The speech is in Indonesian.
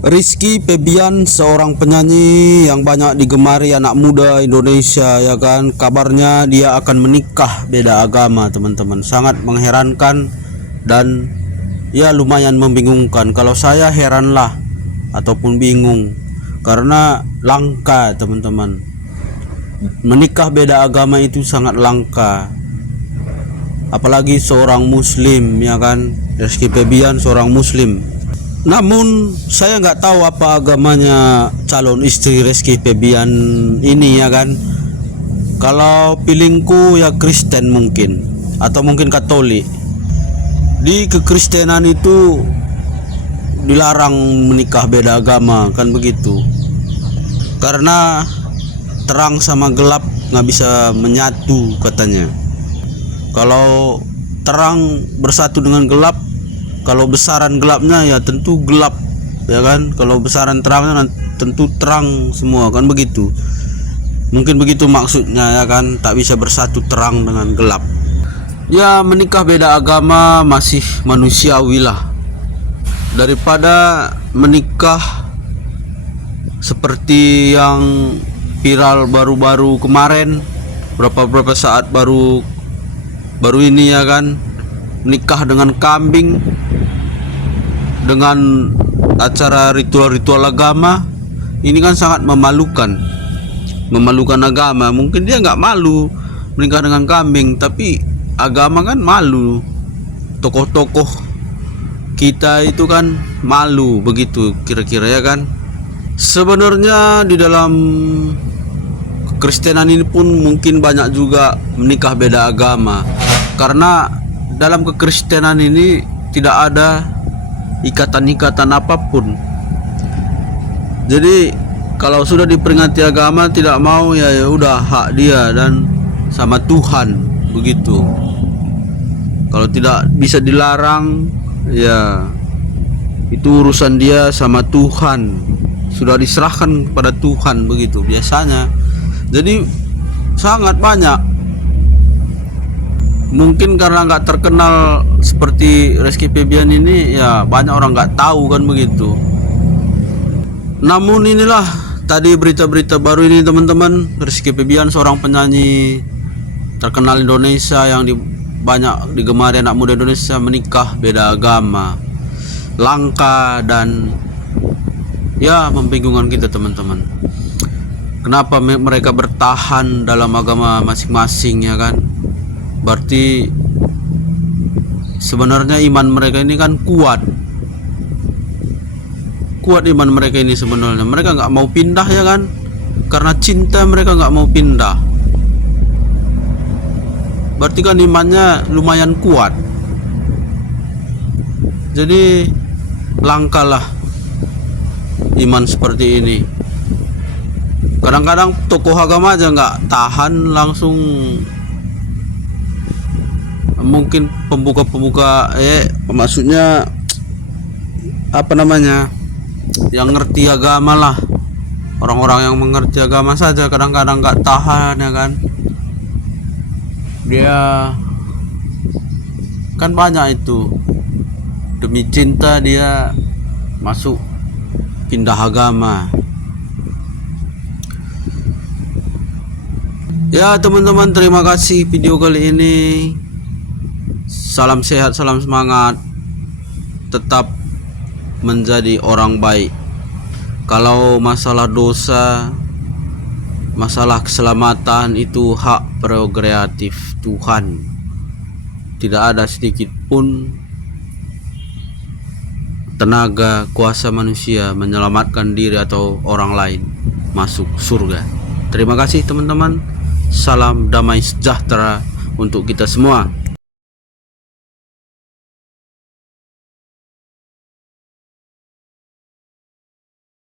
Rizky Febian, seorang penyanyi yang banyak digemari anak muda Indonesia, ya kan. Kabarnya dia akan menikah beda agama, teman-teman. Sangat mengherankan dan ya lumayan membingungkan. Kalau saya heranlah ataupun bingung karena langka, teman-teman. Menikah beda agama itu sangat langka. Apalagi seorang muslim, ya kan. Rizky Febian seorang muslim. Namun saya nggak tahu apa agamanya calon istri Rizky Febian ini, ya kan. Kalau pilingku ya Kristen mungkin, atau mungkin Katolik. Di kekristenan itu dilarang menikah beda agama, kan begitu. Karena terang sama gelap nggak bisa menyatu katanya. Kalau terang bersatu dengan gelap, kalau besaran gelapnya ya tentu gelap, ya kan. Kalau besaran terangnya tentu terang semua, kan begitu. Mungkin begitu maksudnya, ya kan. Tak bisa bersatu terang dengan gelap. Ya, menikah beda agama masih manusiawi lah, daripada menikah seperti yang viral baru-baru kemarin, berapa saat baru ini, ya kan. Nikah dengan kambing, dengan acara ritual-ritual agama. Ini kan sangat memalukan agama. Mungkin dia nggak malu menikah dengan kambing, tapi agama kan malu. Tokoh-tokoh kita itu kan malu, begitu kira-kira, ya kan. Sebenarnya di dalam Kekristenan ini pun mungkin banyak juga menikah beda agama, karena dalam kekristenan ini tidak ada ikatan-ikatan apapun. Jadi kalau sudah diperingati agama tidak mau, ya udah hak dia dan sama Tuhan, begitu. Kalau tidak bisa dilarang, ya itu urusan dia sama Tuhan. Sudah diserahkan kepada Tuhan, begitu biasanya. Jadi sangat banyak. Mungkin karena nggak terkenal seperti Rizky Febian ini, ya banyak orang nggak tahu, kan begitu. Namun inilah tadi berita-berita baru ini, teman-teman. Rizky Febian seorang penyanyi terkenal Indonesia yang banyak digemari anak muda Indonesia, menikah beda agama. Langka dan ya membingungkan kita, teman-teman. Kenapa mereka bertahan dalam agama masing-masing, ya kan. Berarti sebenarnya iman mereka ini kan kuat iman mereka ini sebenarnya. Mereka nggak mau pindah, ya kan. Karena cinta mereka nggak mau pindah. Berarti kan imannya lumayan kuat. Jadi langkalah iman seperti ini. Kadang-kadang tokoh agama aja nggak tahan, langsung mungkin pembuka maksudnya apa namanya, yang ngerti agama lah, orang-orang yang mengerti agama saja kadang-kadang nggak tahan, ya kan. Dia kan banyak itu demi cinta dia masuk pindah agama. Ya teman-teman, terima kasih video kali ini. Salam sehat, salam semangat. Tetap menjadi orang baik. Kalau masalah dosa, masalah keselamatan itu hak prerogatif Tuhan. Tidak ada sedikit pun tenaga kuasa manusia menyelamatkan diri atau orang lain masuk surga. Terima kasih teman-teman. Salam damai sejahtera untuk kita semua.